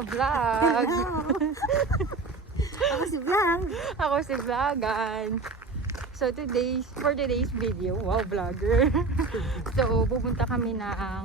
ka-vlog. Ako si Vlog. Ako si Vlogan. So for today's video, wow, vlogger. So pupunta kami ng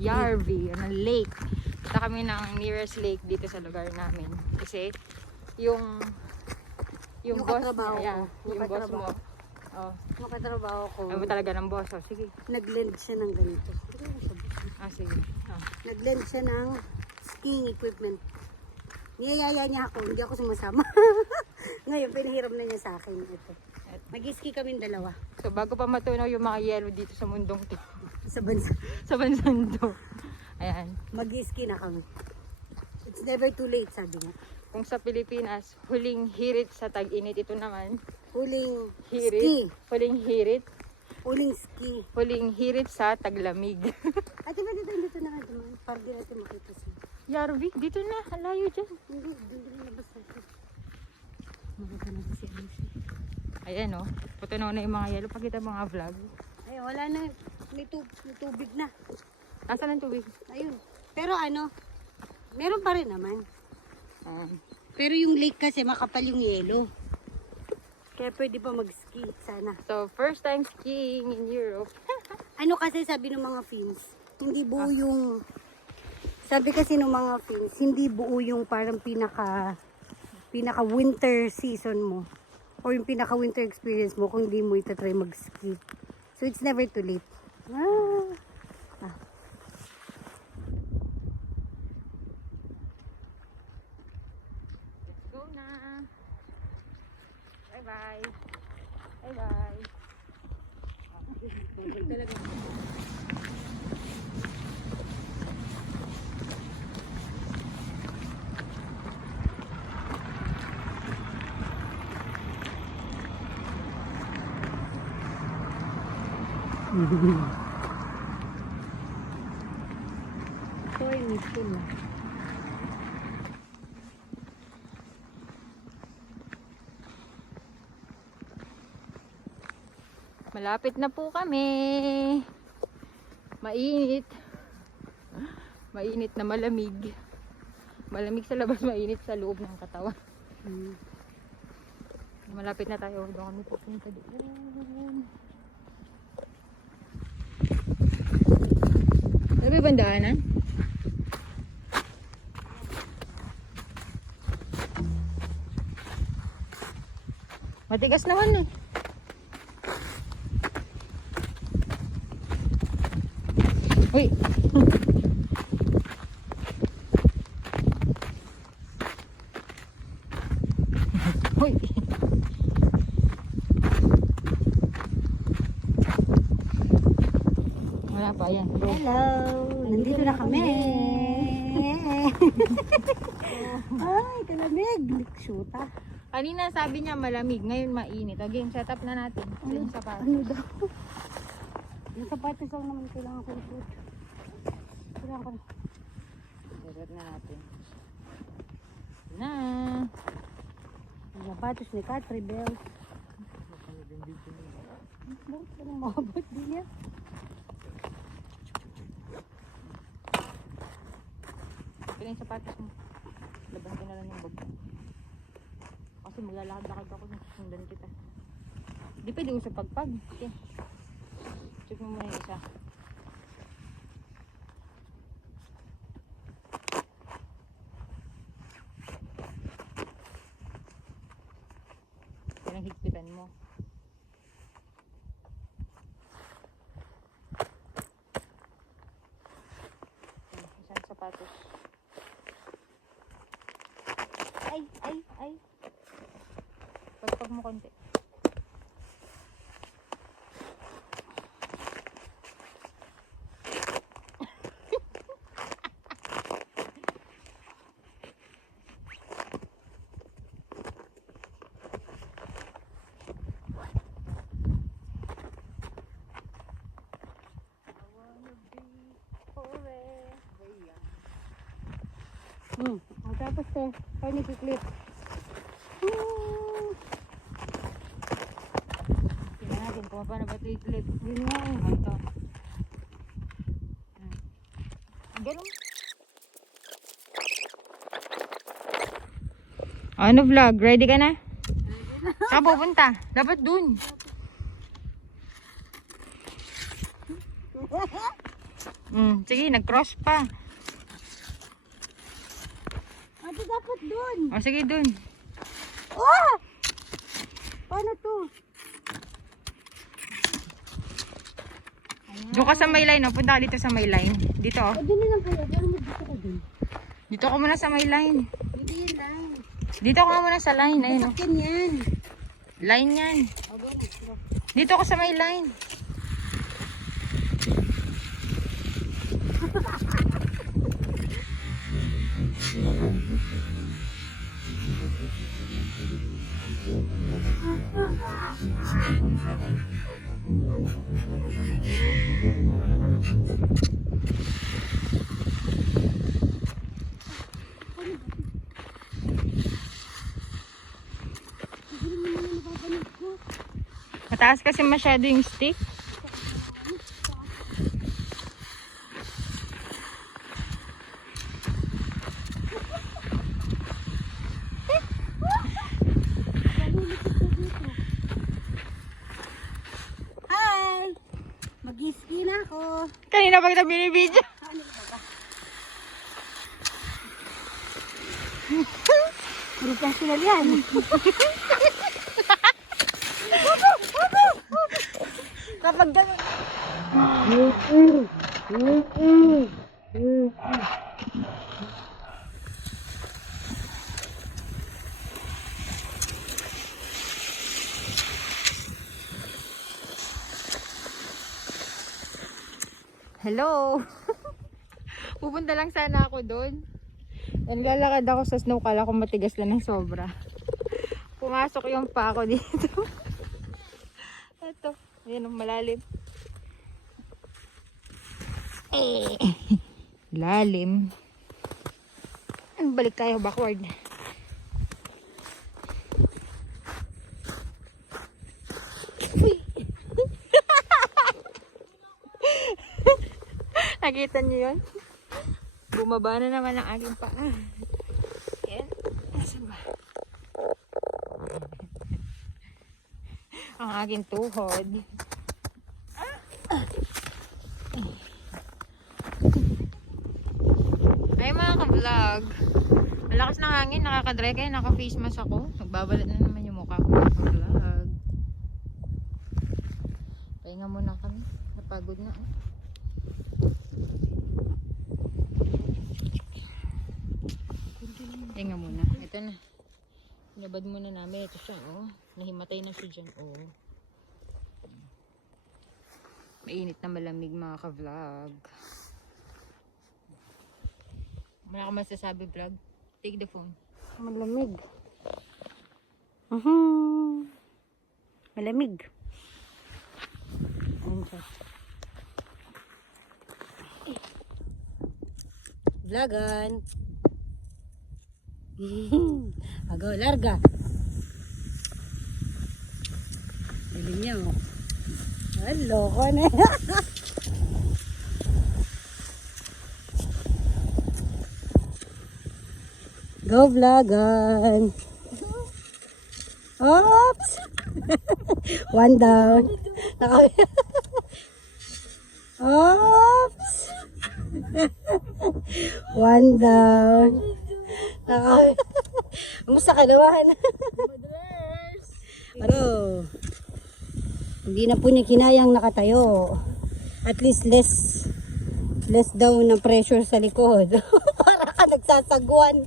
Yarvi, lake. Punta kami ng nearest lake dito sa lugar namin. Kasi yung boss, katrabaho ko. yeah, yung boss mo. Oh, Yung katrabaho ko, ano talaga ng boss? Oh, sige. nag-lend siya ng ganito. Sige. Oh. Nag-lend siya ng skiing equipment. Niyayaya niya ako, hindi ako sumasama. Ngayon, pinahiram na niya sa akin ito. Mag-ski kami dalawa So bago pa matunaw yung mga yelo dito sa mundong to. sa bansa. Sa bansang to. Ayan. Mag-ski na kami. It's never too late, sabi niya. Kung sa Pilipinas, huling hirit sa tag-init, ito naman. Huling Hirit. ski. Huling hirit. Huling ski. Huling hirit sa taglamig. At diba dito na nga naman? Para din natin makita siya. Yarvik, dito na. Alayo dyan. Hindi, doon na labas natin. Makita natin si Alice. Ayan o. Putunaw na yung mga yelo. Pakita mga vlog. Ay, wala na. May tubig na. Nasaan ang tubig? Ayun. Pero ano, meron pa rin naman. Um, Pero yung lake kasi makapal yung yelo. Kaya pwede pa mag-ski sana. so, first time skiing in Europe. Ano kasi sabi ng mga Finns, hindi buo yung... Sabi kasi ng mga Finns, hindi buo yung parang pinaka winter season mo. Or yung pinaka winter experience mo kung hindi mo itatry mag-ski. So it's never too late. Let's go na. Bye-bye. Bye-bye. Talaga. Ito ay mission na. Malapit na po kami. Mainit. Mainit na malamig. Malamig sa labas, mainit sa loob ng katawan. Malapit na tayo. Doon kami pupunta doon. Ano ba yung bandaanan? Matigas naman eh. Uy! Uy! Wala pa yan. Go. Hello! Nandito na kami! Ay, kalamig! Shoota! Kanina sabi niya malamig, ngayon mainit. Again, set up na natin. Yung sapatos. Ano daw? Yung sapatos lang naman kailangan ko isuot. Kailangan ko na. Suot na natin. Na. Yung sapatos ni Catry Bell. Bakit ka nang mabot din niya? Pila yung sapatos mo. Laban ko na lang yung bag mo. Kasi maglalakad-lakad ako nung sundan kita. Di pwede ko sa pagpag. Okay. Check mo muna yung isa. Yan ang higpitan mo. Isang sapatos. Ay. Pagpag mo konti. Ang tapos ay nagkiklip. Tingnan natin kung paano ba ito i-clip. Yun nga eh. Ito. Ganun. Ano vlog? Ready ka na? Saan pupunta? Dapat dun. Sige, nag-cross pa. Ate, dapat dun. O sige, dun. Oh! Paano to? Doon ka sa may line, o. Punta ka dito sa may line. Dito, o. O, dun na lang kaya. Pero dito ko dun. Dito ka muna sa may line. Dito yun lang. Dito ka muna sa line. Ayun, o. Sakyan yan. Line yan. Dito ka sa may line. Mataas kasi masyado yung stick. Hi! Mag-ski na ako. Kanina pag binibidyo. Professional yan. Kapag gano'n. Hello! Pupunta lang sana ako doon. Naglalakad ako sa snow, kala ko matigas lang ng sobra. Pumasok yung pa ako dito. Ito, ayan ang malalim. Lalim. Balik tayo backward. Uy. Nakita niyo yun? Bumaba na naman ang aking paa. Ayan. Nasaan ba? Ang aking tuhod. Ay mga ka-vlog. Malakas ng hangin. Nakakadry kaya naka-face mask ako. Nagbabalat na naman yung mukha ko mga ka-vlog. Pahinga muna kami. Napagod na. Pahinga muna. Ito na. Nabad muna namin. Ito siya, oh. Nahimatay na siya dyan, oh. Mainit na malamig, mga ka-vlog. Wala ka masasabi, vlog? Take the phone. Malamig. Malamig. Ayun siya. Vlogan. Agaw, larga. Bili niya, oh. Hello, ko na. Go, vlogan. Oops. One down. Oops. One down. Kamusta ka naman? Pero, hindi na po niya kinayang nakatayo. At least less daw ng pressure sa likod. Para ka nagsasagwan.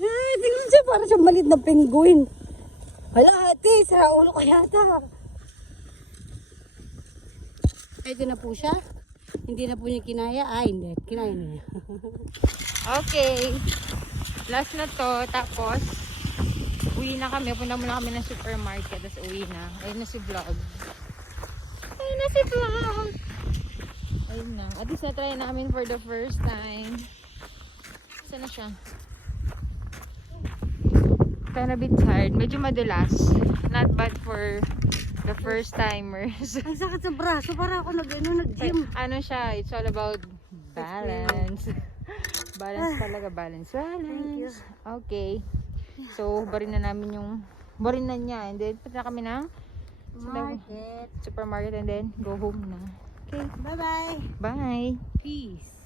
Ay, tingnan siya, para siyang malit na penguin. Hala, ate, sira ulo ka yata. Ito na po siya. Hindi na po niya kinaya. Ay, hindi. Kinaya niya. Okay. Last na to. Tapos, uwi na kami. Punta muna kami ng supermarket. Tapos uwi na. Ayun na si vlog. Ayun na si vlog. Ayun na. At least na-try namin for the first time. Saan na siya? Kinda bit tired. Medyo madulas. Not bad for the first timers. Ang sakit sa braso. Para ako nag-gym. Ano siya? It's all about balance. Balance talaga. Balance. Thank you. Okay. So, barin na namin yung barinan niya. And then, punta na kami ng Market. supermarket and then go home na. Okay, Bye-bye. bye! Peace.